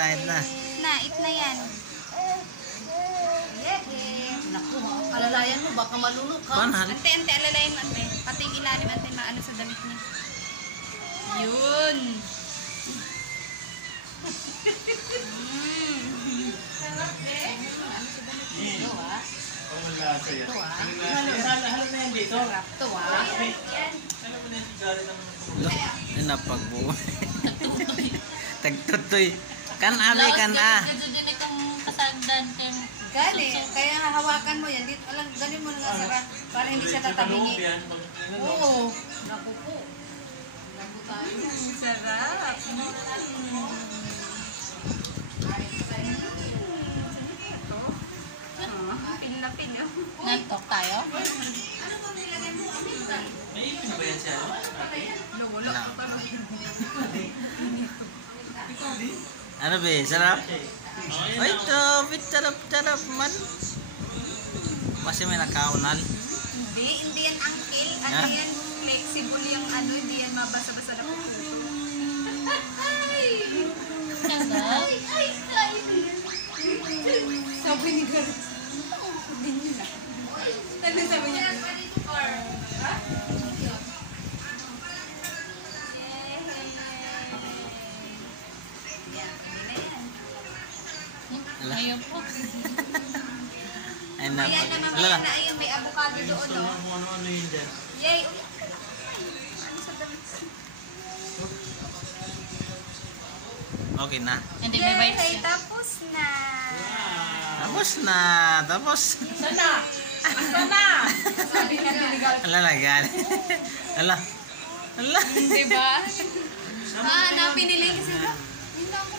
na. It na yan. Naku, alalayan mo, baka malunok ka. Panhal. Ante, alalayan mo, ante. Pati yung ilalim, ante, maano sa damit niya. Yun. Sarap, eh. Ano sa damit niya? Ito, ah. Ito, ah. Halo na yan dito. Sarap to, ah. Ano mo na yung sigari naman? Ay, napagbuo. Tagtutoy. Kan abi, kan ah. Din itong kasagdan. Gani, kaya hawakan mo yan. Dito, alam, ganin mo na nga sarap. Para hindi siya tatabingi. Oo. Naku po. Lago tayo. Sarap. Pin na pin. Nantok tayo? Ano ba nilagay mo? May ipin ba yan siya? Wala. Ano be, sarap? Ay, ito, sarap man. Masih may nakaunal. Hindi yan angkil. Ano Ha? yan? Flexible yung ano. Hindi yan mabasa-basa na puso. Sarap. Sabi ni Gareth. Ano sabi niya? Ngayon po. Ay, Ayan napag... naman Lala. na ayun, may avocado doon. Gusto mo kung ano-ano yun dyan. Yay! Ano sa damit? Okay na. Hindi, may white Yay! siya. Tapos na! Tapos na. Tapos. Sana! Sana! Sabi na dinigal. Ala na, gal. Ala. Ala. Diba? Ah, napinili kasi ba? Hindi ako